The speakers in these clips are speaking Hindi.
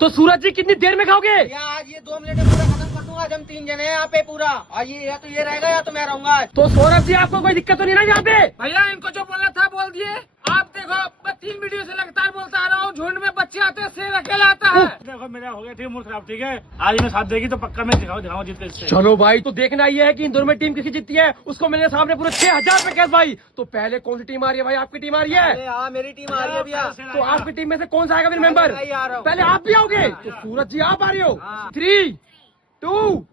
तो सूरज जी कितनी देर में खाओगे? आज ये 2 मिनट में पूरा खत्म कर दूंगा। आज हम 3 जने हैं यहाँ पे पूरा। आज ये या तो ये रहेगा या तो मैं रहूंगा। तो सौरभ जी आपको कोई दिक्कत तो नहीं ना यहाँ पे? भैया इनको जो बोलना था बोल दिए। आप देखो मैं 3 वीडियो से लगातार बोलता आ रहा हूँ, झुंड में बच्चे आते हैं, शेर अकेला आता है। देखो मेरा हो गया ठीक, मूड खराब ठीक है। आज मैं साथ देगी तो पक्का मैं दिखाऊँ जीतते इससे। चलो भाई, तो देखना ये है कि इन दोनों में टीम किसी जीतती है। उसको मेरे सामने पूरे 6000 रुपए कैश भाई। तो पहले कौन सी टीम आ रही है भाई? आपकी टीम आ रही है? हाँ मेरी टीम आ रही है भैया। तो आपकी टीम में से कौन सा आएगा फिर मेंबर? मैं ही आ रहा हूँ। पहले आप भी आओगे? तो सूरज जी आप आ रहे हो? हाँ। 3, 2,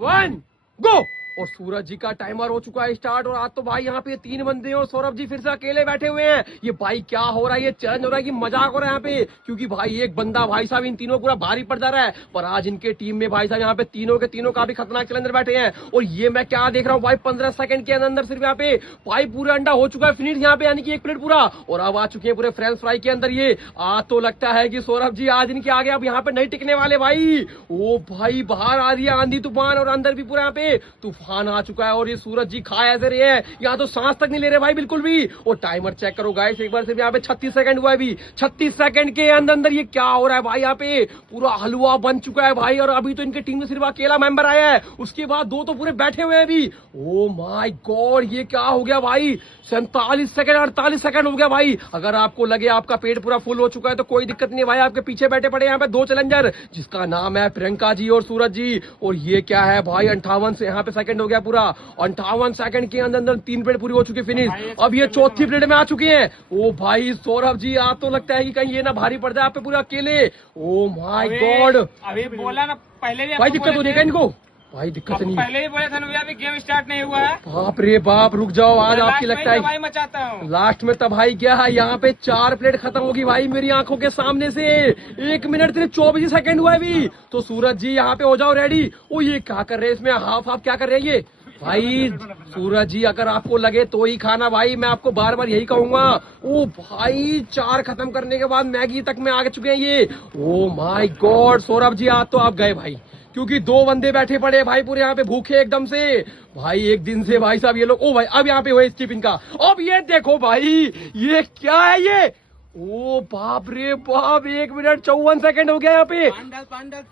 1 गो। और सूरज जी का टाइमर हो चुका है स्टार्ट। और आज तो भाई यहाँ पे 3 बंदे हैं और सौरभ जी फिर से अकेले बैठे हुए हैं। ये भाई क्या हो रहा है? ये चैलेंज हो रहा है कि मजाक हो रहा है यहाँ पे? क्योंकि भाई एक बंदा भाई साहब इन तीनों पूरा भारी पड़ जा रहा है। पर आज इनके टीम में भाई साहब यहाँ पे तीनों के तीनों काफी खतरनाक चैलेंजर बैठे हैं। और ये मैं क्या देख रहा हूँ भाई, 15 सेकंड के अंदर सिर्फ यहाँ पे भाई पूरा अंडा हो चुका है फिनिश यहाँ पे, यानी कि 1 प्लेट पूरा। और अब आ चुके हैं पूरे फ्रेंच फ्राई के अंदर ये। आज तो लगता है कि सौरभ जी आज इनके आगे अब यहाँ पे नहीं टिकने वाले भाई। ओ भाई बाहर आ रही है आंधी तूफान और अंदर भी पूरा यहाँ पे तूफान आ चुका है। और ये सूरज जी खा ऐसे रहे हैं, यहाँ तो सांस तक नहीं ले रहे भाई बिल्कुल भी। और टाइमर चेक करो गाइस एक बार, सिर्फ यहाँ पे 36 सेकंड हुआ है अभी। 36 सेकंड के अंदर ये क्या हो रहा है भाई? यहाँ पे पूरा हलवा बन चुका है भाई। और अभी तो इनके टीम में सिर्फ अकेला मेंबर आया है, उसके बाद 2 तो पूरे बैठे हुए हैं अभी। ओ माय गॉड, ये क्या हो गया भाई? 47 सेकंड 48 सेकंड हो गया भाई। अगर आपको लगे आपका पेट पूरा फुल हो चुका है तो कोई दिक्कत नहीं भाई, आपके पीछे बैठे पड़े यहाँ पे 2 चैलेंजर, जिसका नाम है प्रियंका जी और सूरज जी। और ये क्या है भाई? 58 से यहाँ पे सेकंड हो गया पूरा। 58 सेकंड के अंदर 3 प्लेट पूरी हो चुकी फिनिश। अब ये 4थी प्लेट में आ चुके हैं। ओ भाई सौरभ जी आप तो लगता है कि कहीं ये ना भारी पड़ जाए आप पे पूरा अकेले। ओ माय गॉड, अभी बोला ना पहले भी भाई दिक्कत हो रही है इनको? भाई दिक्कत नहीं, पहले ही बोले थे ना अभी गेम स्टार्ट नहीं हुआ है। बाप रे बाप, रुक जाओ आज आपकी लगता है भाई मचाता हूँ। लास्ट में तबाही क्या है? यहाँ पे 4 प्लेट खत्म होगी भाई मेरी आंखों के सामने से। 1 मिनट सिर्फ 24 सेकंड हुआ है अभी। तो सूरज जी यहाँ पे हो जाओ रेडी। ओ ये क्या कर रहे हैं इसमें? हाफ क्या कर रहे हैं ये भाई? सूरज जी अगर आपको लगे तो ही खाना भाई, मैं आपको बार बार यही कहूंगा। ओ भाई 4 खत्म करने के बाद मैगी तक में आ चुके हैं ये। ओ माय गॉड सौरभ जी आज तो आप गए भाई, क्योंकि 2 बंदे बैठे पड़े भाई पूरे यहाँ पे भूखे एकदम से भाई। एक दिन से भाई साहब ये लोग, ओ भाई अब यहाँ पे हुए स्किप इनका। अब ये देखो भाई ये क्या है ये? ओ बाप रे बाप, 1 मिनट 54 सेकंड हो गया यहाँ पे।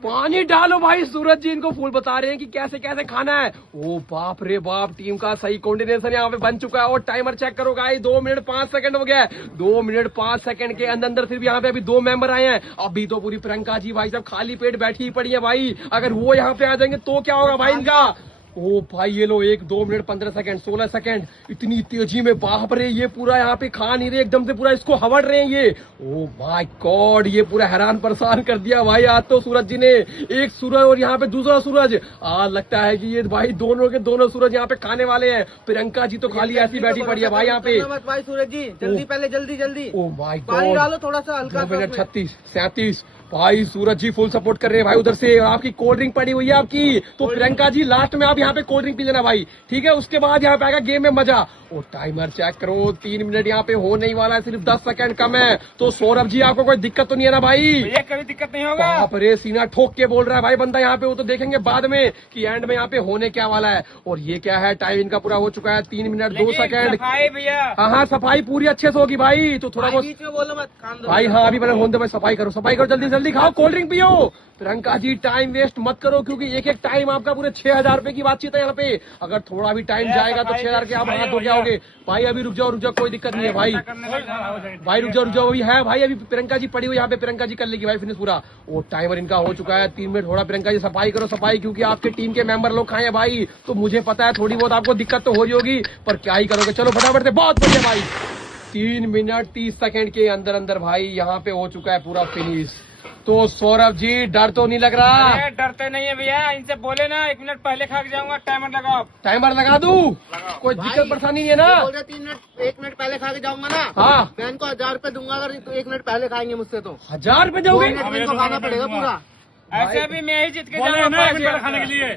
पानी डालो भाई। सूरज जी इनको फुल बता रहे हैं कि कैसे कैसे खाना है। ओ बाप रे बाप, टीम का सही कोऑर्डिनेशन यहाँ पे बन चुका है। और टाइमर चेक करो गाइस, 2 मिनट 5 सेकंड हो गया है। 2 मिनट 5 सेकंड के अंदर सिर्फ यहाँ पे अभी 2 मेंबर आए हैं। अभी तो पूरी प्रियंका जी भाई साहब खाली पेट बैठी ही पड़ी है भाई। अगर वो यहाँ पे आ जाएंगे तो क्या होगा भाई इनका? ओ भाई ये लो 2 मिनट 15 सेकंड 16 सेकंड, इतनी तेजी में बाप रे ये पूरा यहाँ पे खा नहीं रहे, एकदम से पूरा इसको हवड़ रहे हैं ये। ओ माय गॉड, ये पूरा हैरान परेशान कर दिया भाई आज तो सूरज जी ने। एक सूरज और यहाँ पे दूसरा सूरज। आज लगता है कि ये भाई दोनों के दोनों सूरज यहाँ पे खाने वाले हैं। प्रियंका जी तो खाली ऐसी बैठी पड़ी है भाई यहाँ पे। भाई सूरज जी जल्दी, पहले जल्दी ओ माय पानी गॉड, डालो थोड़ा सा हल्का। 2 मिनट 36 37 भाई सूरज जी फुल सपोर्ट कर रहे हैं भाई उधर से। और आपकी कोल्ड ड्रिंक पड़ी हुई है आपकी, तो प्रियंका जी लास्ट में आप यहाँ पे कोल्ड ड्रिंक पी लेना भाई, ठीक है? उसके बाद यहाँ पे आएगा गेम में मजा। और टाइमर चेक करो, 3 मिनट यहाँ पे होने ही वाला है, सिर्फ 10 सेकंड कम है। तो सौरभ जी आपको कोई दिक्कत तो नहीं है ना भाई? ये कभी दिक्कत नहीं होगा। बाप रे सीना ठोक के बोल रहा है भाई बंदा यहाँ पे। वो तो देखेंगे बाद में कि एंड में यहाँ पे होने क्या वाला है। और ये क्या है? टाइम इनका पूरा हो चुका है 3 मिनट 2 सेकंड। भैया हाँ सफाई पूरी अच्छे से होगी भाई। तो थोड़ा बहुत बीच में बोलो मत, काम दो भाई। हाँ अभी मैंने होने दो भाई, सफाई करो जल्दी जल्दी खाओ, कोल्ड ड्रिंक पियो। प्रियंका जी टाइम वेस्ट मत करो, क्योंकि एक टाइम आपका पूरे 6000 रुपए की बातचीत है यहाँ पे। अगर थोड़ा भी टाइम जाएगा तो 6000 के आप हाथ धो जाओगे भाई। अभी रुक जाओ कोई दिक्कत नहीं है भाई। भाई रुक जाओ अभी है भाई, अभी प्रियंका जी पड़ी हुई यहाँ पे, प्रियंका जी कर लेगी भाई फिनिश पूरा। वो टाइमर इनका हो चुका है 3 मिनट। थोड़ा प्रियंका जी सफाई करो सफाई, क्योंकि आपके टीम के मेंबर लोग खाए भाई। तो मुझे पता है थोड़ी बहुत आपको दिक्कत तो हो रही होगी, पर क्या ही करोगे। चलो फटाफट से, बहुत बढ़िया भाई। 3 मिनट 30 सेकंड के अंदर भाई यहाँ पे हो चुका है पूरा फिनिश। तो सौरभ जी डर तो नहीं लग रहा? अरे डरते नहीं है भैया, इनसे बोले ना 1 मिनट पहले खा के जाऊंगा। टाइमर लगाओ। टाइमर लगा दूं? कोई दिक्कत परेशानी नहीं है ना? बोल रहे 3 मिनट 1 मिनट पहले खा के जाऊंगा ना। हाँ मैं इनको 1000 रुपए दूंगा अगर 1 मिनट पहले खाएंगे मुझसे तो। 1000 रुपए दोगे? 2 मिनट में इनको खाना पड़ेगा पूरा। ऐसे भी मैं ही जीत के बोले जाऊंगा ना 1 मिनट खाने के लिए,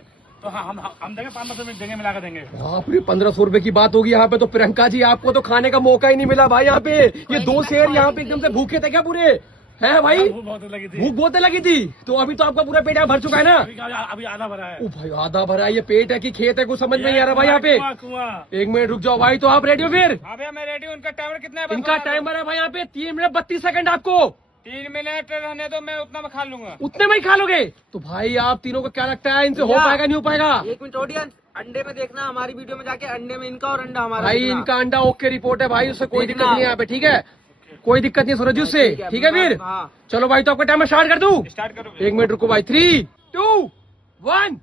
तो हम देंगे 500 मिनट देंगे, मिला कर देंगे। बाप रे 1500 रुपए की बात होगी यहाँ पे। तो प्रियंका जी आपको तो खाने का मौका ही नहीं मिला भाई यहाँ पे। ये 2 शेर यहाँ पे एकदम से भूखे थे क्या पूरे? है भाई, भूख बहुत लगी थी। भूख बहुत लगी थी। तो अभी तो आपका पूरा पेट यहाँ भर चुका है ना? अभी आधा भरा है। ओ भाई आधा भरा है, ये पेट है कि खेत है कुछ समझ में नहीं आ रहा भाई यहाँ पे। कुआं 1 मिनट रुक जाओ भाई। तो आप रेडी हो फिर? हाँ भैया मैं रेडी हूँ। उनका टाइमर कितना है? इनका टाइमर है भाई यहाँ पे 3 मिनट 32 सेकंड आपको। 3 मिनट रहने दो, मैं उतना में खा लूंगा। उतने में ही खा लोगे? तो भाई आप तीनों को क्या लगता है, इनसे हो पाएगा नहीं हो पाएगा? 1 मिनट ऑडियंस, अंडे में देखना हमारी वीडियो में जाके, अंडे में इनका और अंडा हमारा। भाई देखना। इनका अंडा ओके रिपोर्ट है भाई, उससे कोई दिक्कत नहीं है यहाँ पे, ठीक है? कोई दिक्कत नहीं सूरज जी उससे, ठीक है फिर? हाँ। चलो भाई, तो आपका टाइमर स्टार्ट कर दूं? स्टार्ट करो। 1 मिनट रुको भाई, 3, 2, 1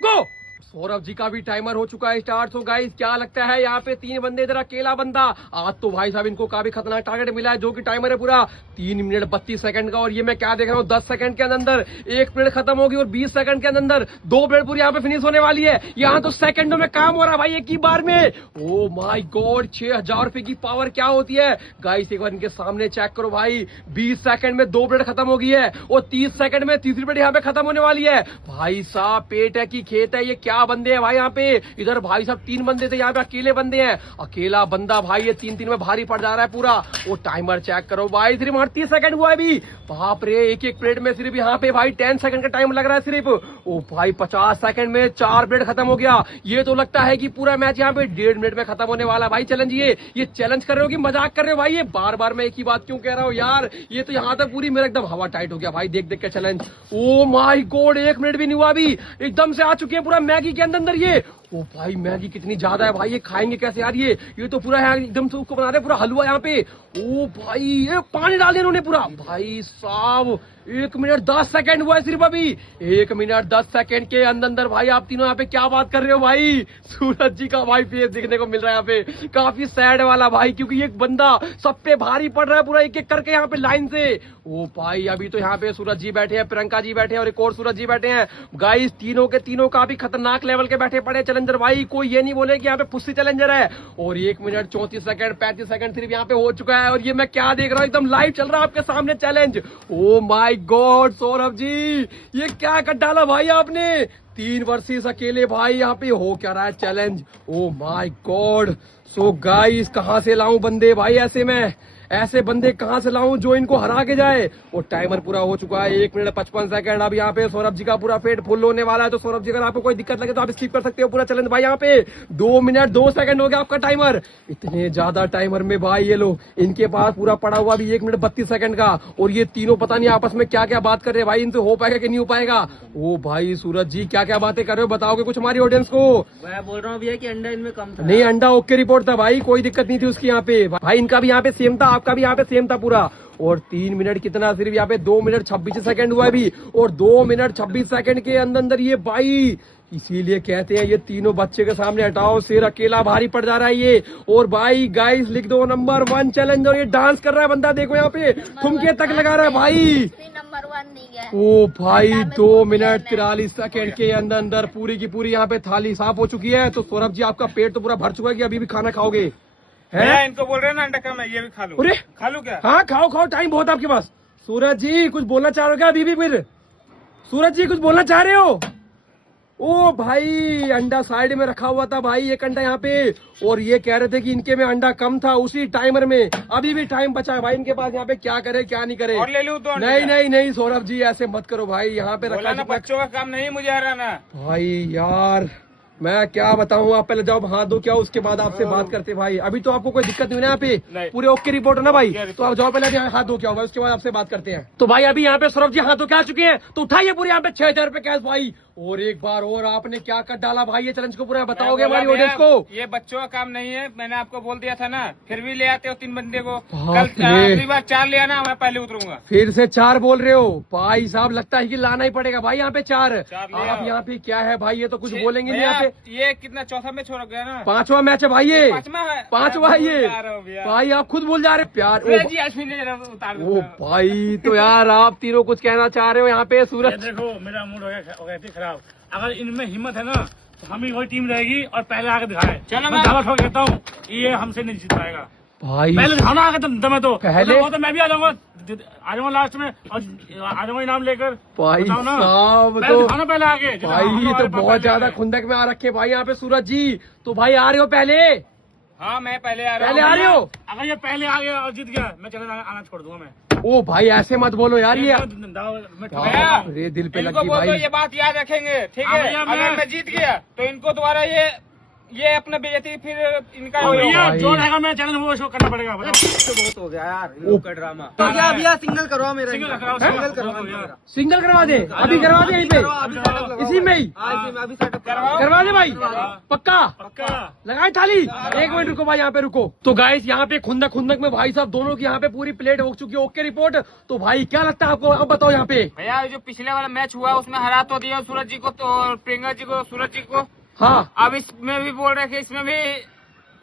गो। सौरभ जी का भी टाइमर हो चुका है स्टार्ट। तो गाइस क्या लगता है यहाँ पे 3 बंदे, इधर अकेला बंदा। आज तो भाई साहब इनको काफी खतरनाक टारगेट मिला है, जो कि टाइमर है पूरा 3 मिनट 32 सेकंड का। और ये मैं क्या देख रहा हूँ, 10 सेकंड के अंदर 1 प्लेट खत्म होगी और 20 सेकंड के अंदर 2 प्लेट पूरी यहाँ पे फिनिश होने वाली है। यहाँ तो सेकंडों में काम हो रहा है भाई, एक ही बार में। ओ माय गॉड, 6000 रुपए की पावर क्या होती है गाइस, एक बार इनके सामने चेक करो भाई। 20 सेकंड में 2 प्लेट खत्म हो गई है और 30 सेकंड में तीसरी प्लेट यहाँ पे खत्म होने वाली है। भाई साहब पेट है कि खेत है, ये क्या बंदे हैं भाई यहाँ पे। इधर भाई साहब 3 बंदे थे, यहाँ पे अकेले बंदे हैं। अकेला बंदा भाई ये 3-3 में भारी पड़ जा रहा है पूरा। वो टाइमर चेक करो भाई, सिर्फ 38 सेकंड हुआ है अभी। बाप रे, एक एक प्लेट में सिर्फ यहाँ पे भाई 10 सेकंड का टाइम लग रहा है सिर्फ। ओ भाई 50 सेकंड में 4 प्लेट खत्म हो गया। ये तो लगता है कि पूरा मैच यहाँ पे 1.5 मिनट में खत्म होने वाला है भाई। चैलेंज ये चैलेंज कर रहे हो कि मजाक कर रहे हो भाई? ये बार बार मैं एक ही बात क्यों कह रहा हूँ यार, ये तो यहाँ तक पूरी मेरा एकदम हवा टाइट हो गया भाई, देख देख के challenge. Oh my God, 1 minute भी नहीं हुआ अभी, एकदम से आ चुके हैं पूरा मैगी के अंदर ये। ओ भाई मैगी कितनी ज्यादा है भाई, ये खाएंगे कैसे यार? ये तो पूरा है एकदम से उसको बना रहे पूरा हलवा यहाँ पे। ओ भाई ये पानी डाल दिया इन्होंने पूरा। भाई साहब 1 मिनट 10 सेकंड हुआ है सिर्फ अभी। 1 मिनट 10 सेकंड के अंदर भाई आप तीनों यहाँ पे क्या बात कर रहे हो भाई? सूरज जी का भाई फेस देखने को मिल रहा है यहाँ पे, काफी सैड वाला भाई, क्योंकि एक बंदा सब पे भारी पड़ रहा है पूरा एक एक करके यहाँ पे लाइन से। ओ भाई अभी तो यहाँ पे सूरज जी बैठे हैं, प्रियंका जी बैठे हैं और एक और सूरज जी बैठे हैं। गाइस तीनों के तीनों काफी खतरनाक लेवल के बैठे पड़े चैलेंजर भाई, कोई ये नहीं बोले कि यहाँ पे पुस्सी चैलेंजर है। और 1 मिनट 34 सेकंड 35 सेकंड सिर्फ यहाँ पे हो चुका है। और ये मैं क्या देख रहा हूँ, एकदम लाइव चल रहा है आपके सामने challenge. Oh my god Saurabh ji, ये क्या कर डाला भाई आपने? 3 वर्सेस अकेले भाई, यहाँ पे हो क्या रहा है challenge? Oh my God. So guys कहाँ से लाऊं बंदे भाई, ऐसे बंदे कहां से लाऊं जो इनको हरा के जाए? और टाइमर पूरा हो चुका है, 1 मिनट 55 सेकंड। अब यहाँ पे सौरभ जी का पूरा पेट फुल होने वाला है। तो सौरभ जी अगर आपको कोई दिक्कत लगे तो आप स्किप कर सकते हो पूरा चैलेंज भाई। यहाँ पे 2 मिनट 2 सेकंड हो गया आपका टाइमर। इतने ज्यादा टाइमर में भाई ये लो, इनके पास पूरा पड़ा हुआ भी 1 मिनट 32 सेकंड का। और ये तीनों पता नहीं आपस में क्या क्या बात कर रहे हैं भाई, इनसे हो पाएगा कि नहीं हो पाएगा? ओ भाई सूरज जी क्या क्या बातें कर रहे हो, बताओगे कुछ हमारी ऑडियंस को? मैं बोल रहा हूँ भैया कि अंडा इनमें कम था। नहीं अंडा ओके रिपोर्ट था भाई, कोई दिक्कत नहीं थी उसकी यहाँ पे भाई। इनका भी यहाँ पे सेम था, आपका भी यहाँ पे सेम था पूरा। और 3 मिनट कितना, सिर्फ यहाँ पे 2 मिनट 26 सेकंड हुआ अभी। और 2 मिनट 26 सेकंड के अंदर ये भाई, इसीलिए कहते हैं ये तीनों बच्चे के सामने हटाओ, सिर अकेला भारी पड़ जा रहा है ये। और भाई गाइस लिख दो नंबर 1 चैलेंज। और ये डांस कर रहा है बंदा, देखो यहाँ पे ठुमके तक लगा रहा है भाई। नंबर 1 नहीं है। ओ भाई 2 मिनट 43 सेकंड के अंदर पूरी की पूरी यहाँ पे थाली साफ हो चुकी है। तो सौरभ जी आपका पेट तो पूरा भर चुका है कि अभी भी खाना खाओगे? है इनको बोल रहे हैं ना अंडा कम है, ये भी खा लूं। अरे खा लूं क्या? हाँ खाओ खाओ, टाइम बहुत आपके पास। सूरज जी कुछ बोलना चाह रहे हो क्या अभी भी? फिर सूरज जी कुछ बोलना चाह रहे हो? ओ भाई अंडा साइड में रखा हुआ था भाई, एक अंडा यहाँ पे। और ये कह रहे थे कि इनके में अंडा कम था उसी टाइमर में। अभी भी टाइम बचा है भाई इनके पास, यहाँ पे क्या करे क्या नहीं करे। और ले लूं तो? नहीं नहीं नहीं सौरभ जी ऐसे मत करो भाई, यहाँ पे बोला रखा ना बच्चों का काम नहीं मुझे हराना। भाई यार मैं क्या बताऊं, आप पहले जाओ हाथ दो क्या, उसके बाद आपसे बात करते भाई। अभी तो आपको कोई दिक्कत नहीं है यहाँ पे, नहीं। पूरे ओके रिपोर्ट है ना भाई? तो आप जाओ पहले हाथ दो क्या होगा, उसके बाद आपसे बात करते हैं। तो भाई अभी यहाँ पे सौरभ जी हाथों क्या चुके हैं, तो उठाइए पूरे यहाँ पे 6000 रुपए कैश भाई। और एक बार और आपने क्या कर डाला भाई, ये चैलेंज को पूरा बताओगे हमारी ऑडियंस को? ये बच्चों का काम नहीं है, मैंने आपको बोल दिया था ना, फिर भी ले आते हो 3 बंदे को। बाप कल रे। अगली बार 4 ले आना, मैं पहले उतरूंगा। फिर से 4 बोल रहे हो भाई साहब, लगता है कि लाना ही पड़ेगा भाई यहाँ पे 4। चार ले आप आओ। यहाँ पे क्या है भाई, ये तो कुछ बोलेंगे नहीं यहाँ भैया, पे। ये कितना चौथा मैच हो गया ना? 5वां मैच है भाई ये, 5वां है। 5वां है ये मैं भूल जा रहा हूँ भैया। भाई, आप खुद भूल जा रहे प्यार। भैया जी अश्विन ने जरा उतार ओ दो। भाई तो यार आप तीनों कुछ कहना चाह रहे हो यहाँ पे? ये सूरज देखो मेरा मूड हो गया थी खराब। अगर इनमें हिम्मत है ना तो हम ही वही टीम रहेगी और पहले आके दिखाए। चलो मैं दावा ठोक देता हूँ, ये हमसे नहीं जीत पाएगा। भाई पहले दिखाना आगे दम है तो पहले- वो तो मैं भी आ जाऊंगा लास्ट में और आ जाऊंगा इनाम लेकर। भाई बताओ ना। साहब पहले तो दिखाना पहले आगे। जैसे भाई हम ये लोग तो हमारे बहुत पास ज्यादा पहले खुंदक में आ रखे भाई यहाँ पे सूरज जी। तो भाई आ रहे हो पहले हाँ मैं पहले आ रहा पहले हूँ। आ रहे हो? अगर ये पहले आ गया और जीत गया मैं चले आना छोड़ दूंगा मैं। ओ भाई ऐसे मत बोलो यार, ये भैया, अरे दिल पे इनको लगी बोल दो भाई। ये बात याद रखेंगे, ठीक हाँ है? भैया, अगर मैं- मैं जीत गया तो इनको दोबारा ये अपना बेइज्जती फिर इनका तो भैया भाई। जो रहेगा मेरा चैनल वो शो करना पड़ेगा बताओ। तो बहुत हो गया यार इन लोग का ड्रामा। तो भैया भैया सिंगल करवाओ मेरा, सिंगल करवाओ, सिंगल सिंगल करवाओ करवाओ मेरा। सिंगल करवा दे, अभी करवा दे यहीं पे, अभी setup लगाओ इसी में ही हाँ, इसी में अभी सेटअप करवाओ। करवा दे भाई, पक्का पक्का। लगाए थाली। एक मिनट रुको भाई, यहाँ पे रुको। तो गाइस यहाँ पे खुंदक खुंदक में भाई साहब दोनों की यहाँ पे पूरी प्लेट हो चुकी है। Okay report. तो भाई क्या लगता है आपको, अब बताओ यहाँ पे। भैया जो पिछले वाला मैच हुआ उसमें हरा तो दिया सूरज जी को, तो प्रियंका जी को, सूरज जी को। हाँ अब इसमें भी बोल रहे कि इसमें भी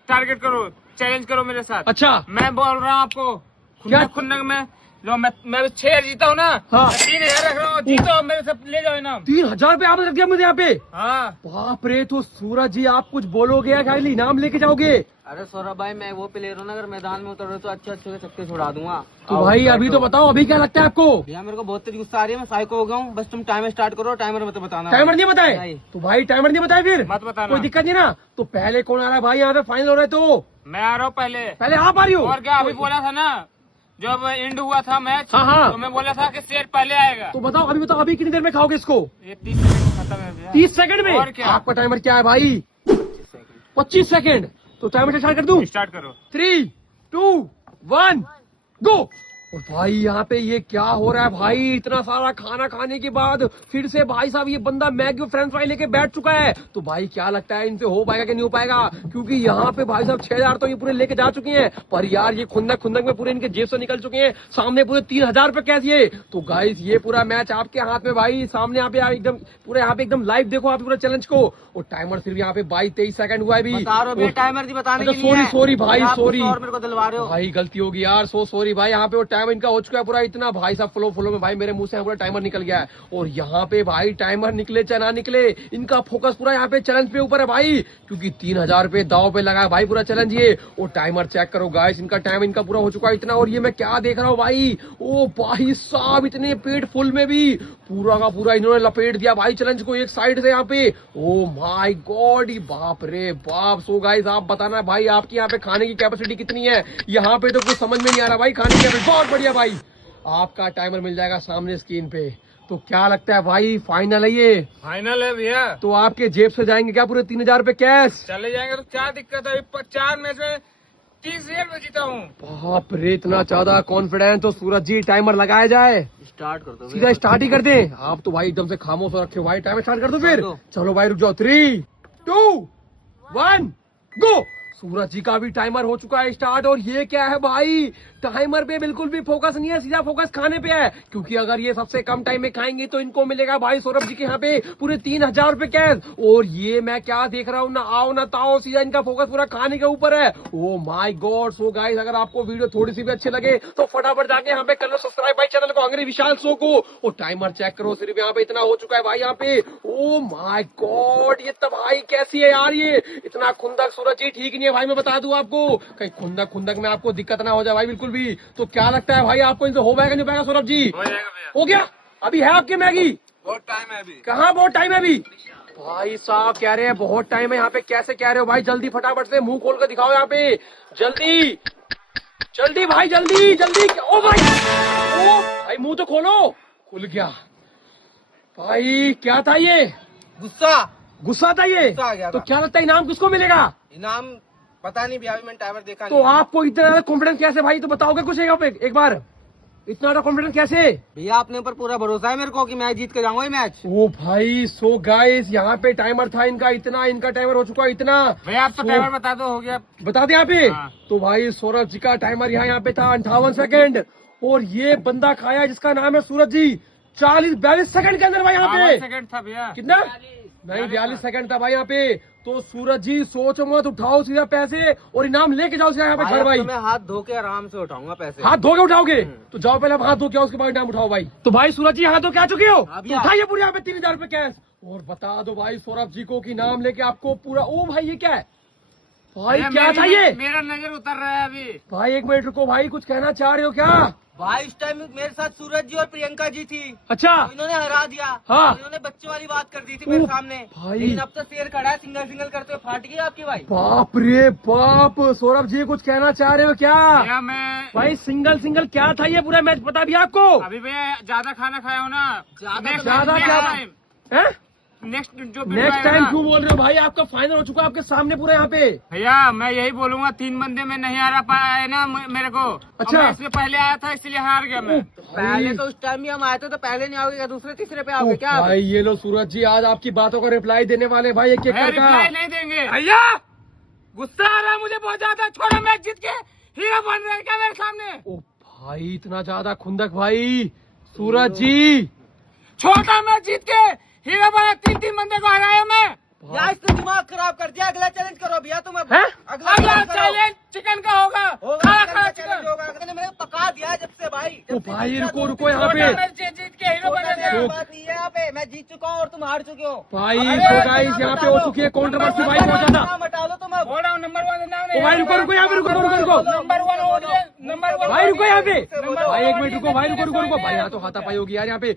टारगेट करो, चैलेंज करो मेरे साथ। अच्छा, मैं बोल रहा हूँ आपको क्या? खुंदक खुंदक में लो, मैं 6 जीता हूँ ना, हाँ। 3000 रख रहा हूँ, जीतो मेरे से ले जाओ इनाम। 3000 रुपए आपने रख दिया मुझे यहाँ पे। हाँ बाप रे, तो सूरज जी आप कुछ बोलोगे या खाली इनाम लेके जाओगे? अरे सौरभ भाई मैं वो प्लेयर हूँ ना, अगर मैदान में उतर तो अच्छे अच्छे छक्के छुड़ा दूंगा। तो भाई अभी तो बताओ, अभी क्या लगता है आपको? भैया मेरे को बहुत तेज गुस्सा आ रही है, मैं साइको हो गया हूँ। बस तुम टाइम स्टार्ट करो, टाइमर मत बताना। टाइमर नहीं बताए? नहीं। तो भाई टाइमर नहीं बताए फिर मत बताना। कोई दिक्कत नहीं ना। तो पहले कौन आ रहा है भाई यहाँ पे फाइनल हो रहा है? तो मैं आ रहा हूँ पहले। पहले आप आ रही हो? और क्या अभी बोला था ना, जब एंड हुआ था मैच, हाँ, हाँ। तो मैं बोला था कि शेर पहले आएगा। तो बताओ, अभी बताओ, अभी कितनी देर में खाओगे इसको? ये 30 सेकंड में खत्म है भैया। 30 सेकंड में? और क्या? आपका टाइमर क्या है भाई? 25 सेकंड। तो टाइमर स्टार्ट कर दूं? स्टार्ट करो। 3, 2, 1 गो। और भाई यहाँ पे ये क्या हो रहा है भाई? इतना सारा खाना खाने के बाद फिर से भाई साहब ये बंदा मैगी और फ्रेंच फ्राई लेके बैठ चुका है। तो भाई क्या लगता है इनसे हो पाएगा कि नहीं हो पाएगा? क्योंकि यहाँ पे भाई साहब 6000 तो ये पूरे लेके जा चुके हैं, पर यार ये खुंदक खुंदक में पूरे इनके जेब से निकल चुके हैं। सामने पूरे 3000 रुपए कैश ये। तो गाइस ये पूरा मैच आपके हाथ में भाई, सामने यहाँ पे एकदम पूरा यहाँ पे एकदम लाइव देखो आप पूरा चैलेंज को। और टाइमर सिर्फ यहाँ पे 22-23 सेकंड हुआ है अभी। बता रहे हो भैया, टाइमर जी बताने अच्छा, के लिए है। सॉरी भाई, आप सॉरी। और मेरे को दिलवा रहे हो। भाई गलती होगी यार, सॉरी भाई। यहाँ पे वो टाइम इनका हो चुका है पूरा इतना भाई साहब फ्लो में भाई मेरे मुंह से यहाँ पूरा टाइमर निकल गया है। और यहाँ पे भाई टाइमर निकले चाहे ना निकले, इनका फोकस पूरा यहाँ पे चैलेंज पे ऊपर है भाई, क्योंकि 3000 रुपए दाव पे लगा है भाई पूरा चैलेंज ये। और टाइमर चेक करो गाइस, इनका टाइम इनका पूरा हो चुका है इतना। और ये मैं क्या देख रहा हूँ भाई, ओ भाई साहब इतने पेट फुल में भी पूरा का पूरा इन्होंने लपेट दिया भाई चैलेंज को एक साइड से यहाँ पे। ओ माय गॉड, बाप रे बाप। सो गाइस आप बताना भाई आपकी यहाँ पे खाने की कैपेसिटी कितनी है? यहाँ पे तो कुछ समझ में नहीं आ रहा भाई खाने की कैपेसिटी। बहुत बढ़िया भाई, आपका टाइमर मिल जाएगा सामने स्क्रीन पे। तो क्या लगता है भाई, फाइनल है ये? फाइनल है भैया। तो आपके जेब से जाएंगे क्या पूरे 3000 रुपए कैश? चले जाएंगे तो क्या दिक्कत है? 4 मैच में 30,000 में जीता हूँ। बाप रे, इतना ज्यादा कॉन्फिडेंस। तो सूरज जी टाइमर लगाया जाए, स्टार्ट कर दो भैया। सीधा स्टार्ट ही कर दें। आप तो भाई एकदम से खामोश हो रखे हो भाई। टाइमर स्टार्ट कर दो फिर। कर दो। चलो भाई रुक जाओ। 3, 2, 1 गो। सूरज जी का भी टाइमर हो चुका है स्टार्ट। और ये क्या है भाई, टाइमर पे बिल्कुल भी फोकस नहीं है, सीधा फोकस खाने पे है। क्योंकि अगर ये सबसे कम टाइम में खाएंगे तो इनको मिलेगा भाई सौरभ जी के यहाँ पे पूरे 3000 रुपए कैश। और ये मैं क्या देख रहा हूँ, ना आओ ना ताओ, सीधा इनका फोकस पूरा खाने के ऊपर है। ओ माय गॉड। सो गाइस अगर आपको वीडियो थोड़ी सी भी अच्छी लगे तो फटाफट जाके यहाँ पे कर लो सब्सक्राइब भाई चैनल को, हंगरी विशाल शो को। और टाइमर चेक करो, सिर्फ यहाँ पे इतना हो चुका है भाई यहाँ पे। ओ माय गॉड, ये तबाही कैसी है यार? ये इतना खुंदक सूरज जी ठीक नहीं है भाई, मैं बता दूं आपको। कहीं खुंदक में आपको दिक्कत ना हो जाए भाई बिल्कुल भी। तो क्या लगता है भाई आपको इनसे हो पाएगा नहीं पाएगा सौरभ जी? हो जाएगा भैया। हो गया? अभी है आपके मैगी? बहुत टाइम है अभी। कहाँ बहुत टाइम है अभी? भाई साहब कह रहे हैं बहुत टाइम है यहाँ पे। कैसे कह रहे हो भाई? जल्दी फटाफट से मुंह खोल कर दिखाओ यहाँ पे, जल्दी जल्दी भाई, जल्दी जल्दी। ओ भाई मुंह तो खोलो। खुल गया भाई। क्या था ये? गुस्सा था ये? गुस्सा आ गया तो था। क्या लगता है इनाम किसको मिलेगा? इनाम पता नहीं भैया, अभी मैंने टाइमर देखा तो नहीं। आपको इतना ज्यादा कॉन्फिडेंस कैसे भाई? तो बताओगे कुछ एक बार, इतना ज्यादा कॉन्फिडेंस कैसे? भैया अपने ऊपर पूरा भरोसा है मेरे को कि मैं जीत के जाऊंगा ये मैच। ओ भाई। सो गाइस यहाँ पे टाइमर था इनका इतना, इनका टाइमर हो चुका है इतना। भैया आप तो टाइमर बता दो, हो गया। बता दें यहाँ पे। हाँ। तो भाई सौरभ जी का टाइमर यहाँ पे था 58 सेकंड। और ये बंदा खाया जिसका नाम है सूरज जी 42 सेकंड के अंदर भाई यहाँ 52 पे। सेकंड था भैया। कितना? नहीं 42 सेकंड था भाई यहाँ पे। तो सूरज जी सोचो मत, उठाओ सीधा पैसे और इनाम लेके जाओ सीधा यहाँ पे घर भाई। तो मैं हाथ धो के आराम से उठाऊंगा पैसे। हाथ धो के उठाओगे? तो जाओ पहले आप हाथ धो के आओ, उसके बाद इनाम उठाओ भाई। तो भाई सूरज जी हाथ धो के आ चुके हो? हाँ तो भैया। उठाइए पूरे यहाँ पे 3000 रुपए कैश। और बता दो भाई सौरभ जी को कि नाम लेके आपको पूरा। ओ भाई ये क्या है भाई? भैया, क्या मेरी- था ये? मेरा नजर उतर रहा है अभी। भाई एक मिनट रुको भाई, कुछ कहना चाह रहे हो क्या? भाई इस टाइम मेरे साथ सूरज जी और प्रियंका जी थी। अच्छा। इन्होंने हरा दिया। हाँ। इन्होंने बच्चों वाली बात कर दी थी मेरे ओह, सामने। भाई। लेकिन अब तो शेर खड़ा है, सिंगल करते हुए फाट गई आपकी भाई। बाप रे बाप। सौरभ जी कुछ कहना चाह रहे हो क्या? भैया मैं भाई सिंगल क्या था ये पूरा मैच? पता भी आपको? अभी भैया ज्यादा खाना खाया हूँ ना। ज्यादा Next तो time, ज्यादा next क्या? time, हैं? नेक्स्ट जो वीडियो नेक्स्ट आएगा टाइम ना, क्यों बोल रहे हो भाई? आपका फाइनल हो चुका है आपके सामने पूरा यहाँ पे। भैया मैं यही बोलूंगा 3 बंदे में नहीं हारा पाया है ना मेरे को। अच्छा। और मैं इससे पहले आया था इसलिए हार गया मैं। पहले तो उस टाइम भी हम आए थे, तो पहले नहीं आओगे क्या? दूसरे तीसरे पे आओगे क्या? भाई ये लो सूरज जी, आज आपकी बातों का रिप्लाई देने वाले भाई, एक एक मैं करके। रिप्लाई नहीं देंगे भैया, गुस्सा आ रहा है मुझे बहुत ज्यादा। छोड़ो, मैच जीत के हीरो बन रहे हैं क्या मेरे सामने? ओ भाई इतना ज्यादा खुंदक भाई, सूरज जी। छोटा मैच जीत के हीरो बना, 3 बंदे को हराया मैं। या इसने दिमाग खराब कर दिया। अगला चैलेंज करो भैया तुम अब। हैं? अगला अगला challenge करो। चैलेंज चिकन का होगा, होगा, खड़ा चिकन खड़ा का चिकन। challenge होगा। अगले ने पका दिया जब से भाई। ओ भाई रुको रुको यहाँ छोटा पे। मैच जीत के हीरो बना मेरी गया। बात नहीं है यहाँ पे। मैं जीत चुका हूँ और तुम हार चुके हो। भाई अरे, तो गाइस यहाँ पे हो चुकी है कंट्रोवर्सी भाई बहुत ज्यादा। नाम हटा लो तुम अब। बोल रहा हूँ नंबर 1 नाम ओ भाई रुको रुको यहाँ पे, रुको रुको रुको। नंबर 1 हो गया, नंबर 1 भाई रुको यहाँ पे। बोलो। भाई 1 मिनट रुको भाई, रुको रुको रुको भाई, यहाँ तो हाथापाई होगी यार यहाँ पे।